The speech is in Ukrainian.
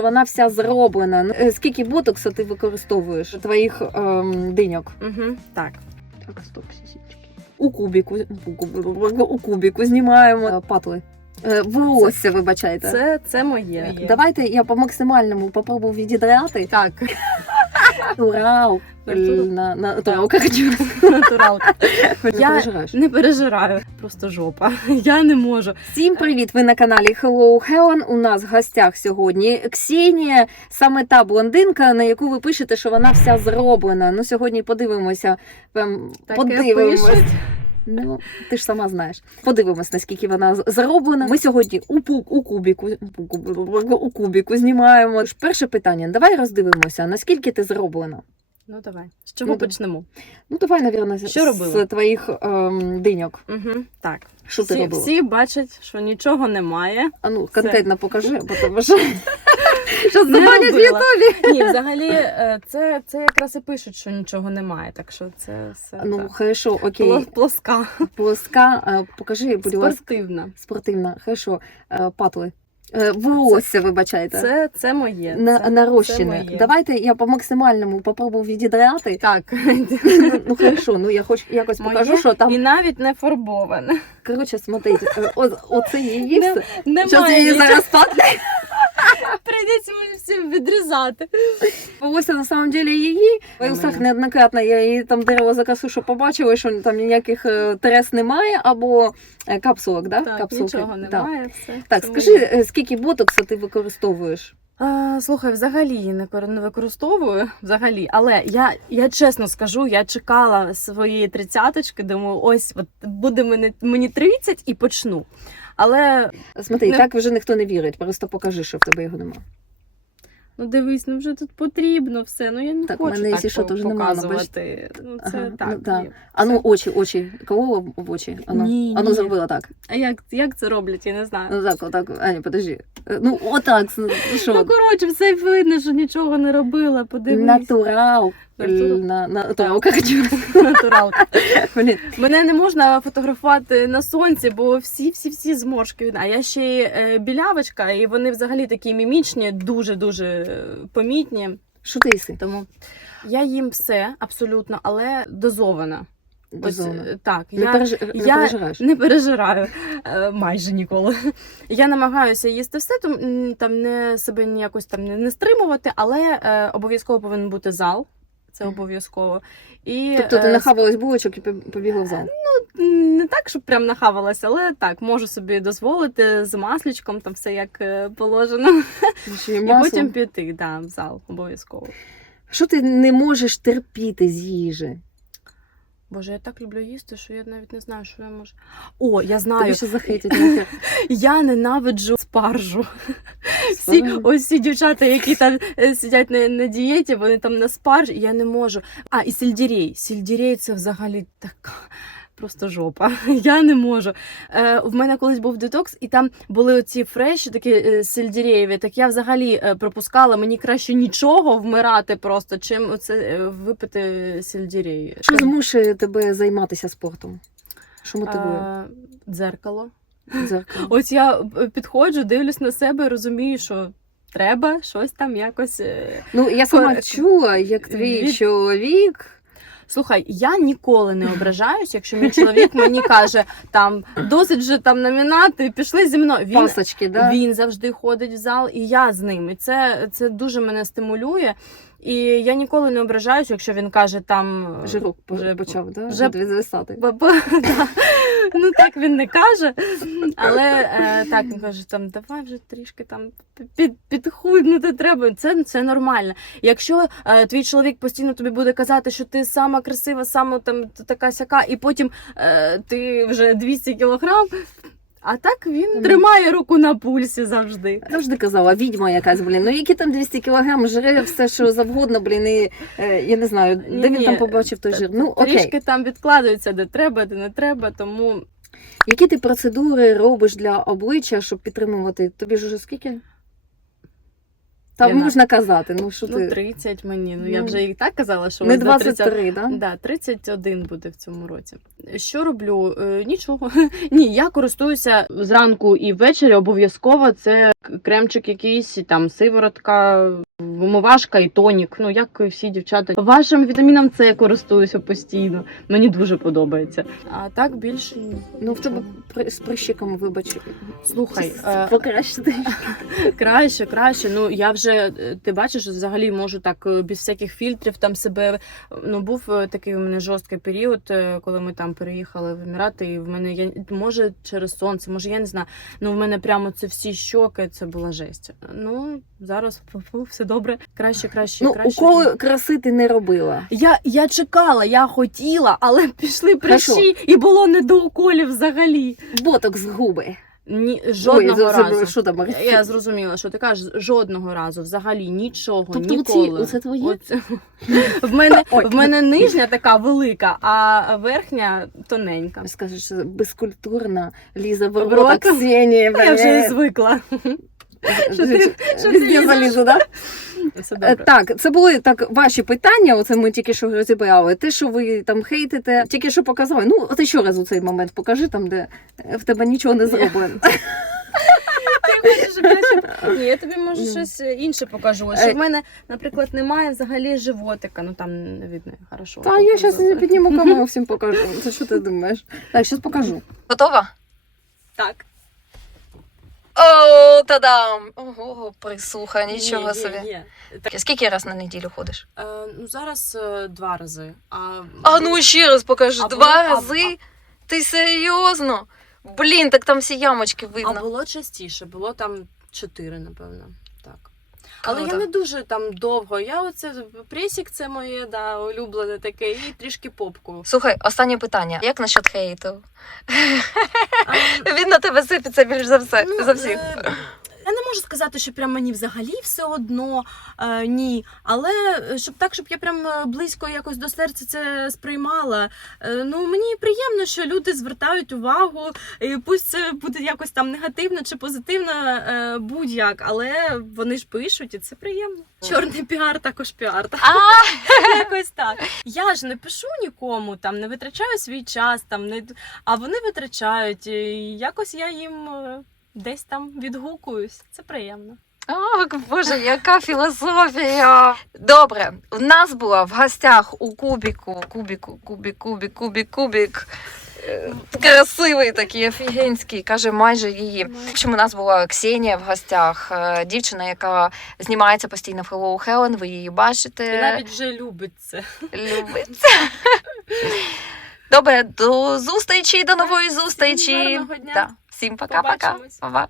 Вона вся зроблена. Ну, е, Скільки ботокса ти використовуєш твоїх ем, диньок? Угу, так. Так, стоп, сісічки. У кубіку, у кубіку, у кубіку знімаємо е, патли. Е, Волосся, вибачайте. Це, це моє. Давайте я по максимальному попробую відідрати. Так, Урал. На, На, натуралка хочу. натуралка. Не Я-. Не пережираю, просто жопа. Я не можу. Всім привіт! Ви на каналі Hello Helen. У нас в гостях сьогодні Ксенія, саме та блондинка, на яку ви пишете, що вона вся зроблена. Ну сьогодні подивимося. Прям Таке подивимось. пишуть. Ну, ти ж сама знаєш. Подивимось, наскільки вона з- зроблена. Ми сьогодні у, пу- у кубіку у кубіку- знімаємо. Перше питання: давай роздивимося, наскільки ти зроблена. Ну давай. З чого Ну, почнемо? Ну, давай, навірно, Що робила? з твоїх ем, диньок. Угу, так. Що ти Всі, робила? всі бачать, що нічого немає. А ну, Це- конкретно покажи, бо тому що що Не забанять в робила. Ютубі. Ні, взагалі, е, це, це якраз і пишуть, що нічого немає. Так що це все Ну, так. хорошо, окей. Пло- плоска, Плоска, е, покажи, будь ласка, спортивна. спортивна. Хорошо, Е, патли. Е, Волосся, вибачайте. Це, це моє. На, це, нарощене. це моє. Давайте я по максимальному попробую відідрати. Так. Ну, ну хорошо, ну я хоч якось Моє покажу, що там. І навіть не фарбоване. Коротше, смотрите, е, о- оце її Не- все. Зараз я її зараз патли. Прийдеться мені всім відрізати. Волосся на самом деле її. В. Рилсах неоднократно я її там дерево за косу, що побачила, що там ніяких е, трес немає, або е, капсулок, да? Так, Капсулки. нічого немає. Все, Так, все скажи, е, скільки ботокса ти використовуєш? А, слухай, взагалі не, не використовую взагалі. Але я, я чесно скажу, я чекала своєї тридцяточки, думаю, ось от буде мені, мені 30 і почну. Але Смотри, Не- так вже ніхто не вірить, просто покажи, що в тебе його нема. Ну дивись, ну вже тут потрібно все. Ну я не Так, хочу мене, так що, по- показувати. нема, ну, це Ага, так. ну, да. А ну очі, очі. Кого в очі? Ану, Ні, ану ні. зробила так. А як, як це роблять, я не знаю. Ну так, отак. Аня, подожди. Е, Ну, отак. ну, Ну, коротше, все видно, що нічого не робила. Подивись. Натурал. Натурал. На, натуралка. Натуралка. Блін. Мене не можна фотографувати на сонці, бо всі всі всі зморшки. А я ще й е, білявочка, і вони взагалі такі мімічні, дуже дуже помітні. Що ти їси? Тому я їм все абсолютно, але дозована. Ось, е, так, Не, я переж... не я- пережираєш? не пережираю е, майже ніколи. Я намагаюся їсти все, там, не себе ніякось там не, не стримувати, але е, обов'язково повинен бути зал. Це обов'язково. І, Тобто ти е, нахавалась булочок і побігла в зал? Ну, не так, щоб прям нахавалася, але так, можу собі дозволити з маслічком, там все як е, положено. Ще І масло. потім піти да, в зал обов'язково. Що ти не можеш терпіти з їжі? Боже, я так люблю їсти, що я навіть не знаю, що я можу. О, я Тобі знаю, ще захейтять я ненавиджу спаржу. Всі, ось ці дівчата, які там е, сидять на, на дієті, вони там на спаржі, я не можу. А, і сельдірей. Сельдірей це взагалі така. Просто жопа. Я не можу. Е, в мене колись був детокс, і там були оці фреші, такі е, сельдереєві. Так я взагалі е, пропускала. Мені краще нічого вмирати просто, чим оце е, випити сельдерей. Що змушує тебе займатися спортом? Що мотивує? Е, дзеркало. Дзеркало. Ось я е, підходжу, дивлюсь на себе, розумію, що треба щось там якось. е, Ну, я сама Кор- чула, як твій Від- чоловік. Слухай, я ніколи не ображаюсь, якщо мій чоловік мені каже, там досить вже там номінати, пішли зі мною. Він, Пасочки, да? він завжди ходить в зал, і я з ним. І це, це дуже мене стимулює. І я ніколи не ображаюсь, якщо він каже там Жирок вже- почав, да? вже- відвисати. Ну так він не каже. Але е, так він каже, там давай вже трішки там під, підхуднути треба. Це, це нормально. Якщо е, твій чоловік постійно тобі буде казати, що ти сама красива, сама там така сяка, і потім е, ти вже 200 кілограм. А так він тримає руку на пульсі завжди. Завжди казала, відьма якась, блін. Ну які там 200 кілограм, жире все, що завгодно, блін, і е, я не знаю, де він там побачив той жир. Ну окей. Трішки там відкладаються, де треба, де не треба, тому Які ти процедури робиш для обличчя, щоб підтримувати? Тобі ж уже скільки? Там Ліна. можна казати, ну що Ну, ти 30 мені. Ну, я Ну, вже і так казала, що не ось до 30 да? Да, 31 буде в цьому році. Що роблю? Е, нічого. Ні, я користуюся зранку і ввечері обов'язково. Це кремчик якийсь, там сиворотка, вмивашка і тонік. Ну, як і всі дівчата. Вашим вітаміном С користуюся постійно. Мені дуже подобається. А так більше. Ну в тебе при- з прищиками, вибач, Слухай, е, покращити. Краще, краще. Ну я вже е, ти бачиш, взагалі можу так е, без всяких фільтрів там себе. Ну був е, такий у мене жорсткий період, е, коли ми там переїхали в Емірати, і в мене я може через сонце, може я не знаю. Ну в мене прямо це всі щоки, це була жесть. Ну зараз фу-фу, все добре. Краще, краще, Ну, краще. уколи краси ти не робила. Я, я чекала, я хотіла, але пішли Хорошо. і було не до уколів взагалі. Ботокс в губи. Ні, жодного Ой, разу. Що там? Я зрозуміла, що ти кажеш жодного разу, взагалі нічого, Тобто ніколи. оці- оце твоє? Оце- В мене Ой. в мене нижня така велика, а верхня тоненька. Скажеш, безкультурна Ліза рот? Ксенія. Я вже звикла. Що ти- що ти залізу, да? Все Е, добре. Так, це були так ваші питання. Оце ми тільки що розібрали. Те, що ви там хейтите, тільки що показали. Ну, от ще раз у цей момент покажи, там, де е, в тебе нічого не зроблено. Ні, я тобі може щось інше покажу. Е. Що в мене, наприклад, немає взагалі животика. Ну там не видно, хорошо. Та я зараз підніму камеру, всім покажу. Це що ти думаєш? Так, зараз покажу. Готова? Так. О, та-дам! Ого, прислуха, нічого Ні, собі. ні, ні. Скільки раз на неділю ходиш? Е, ну зараз е, два рази. А, А ну ще раз покажи. А Два було- а- рази? Ти серйозно? Блін, так там всі ямочки А видно. було частіше, було там чотири, напевно. Так. Але Круто. я не дуже там довго. Я оце пресік це моє, да, улюблене таке, і трішки попку. Слухай, останнє питання. Як насчет хейту? А, Він на тебе сипеться більш за все ну, за всіх. е, можу сказати, що прям мені взагалі все одно е, ні. Але е, щоб так, щоб я прям е, близько якось до серця це сприймала. Е, ну мені приємно, що люди звертають увагу. І пусть це буде якось там негативно чи позитивно, е, будь-як, але вони ж пишуть, і це приємно. Чорний піар також піар. Якось так. Я ж не пишу нікому, там не витрачаю свій час, там не а вони витрачають. І якось я їм е, десь там відгукуюсь. Це приємно. Ох, Боже, яка філософія. Добре, в нас була в гостях у Кубіку, Кубіку, Кубік, Кубік, Кубік, Кубік. Красивий такий, офігенський, каже майже її. В общем, у нас була Ксенія в гостях, е, дівчина, яка знімається постійно в Hello Helen, ви її І бачите. навіть вже любить це. Любить. Добре, до зустрічі, до нової зустрічі. Гарного дня. Да. Всім пока-пока. Побачимось. Па-па.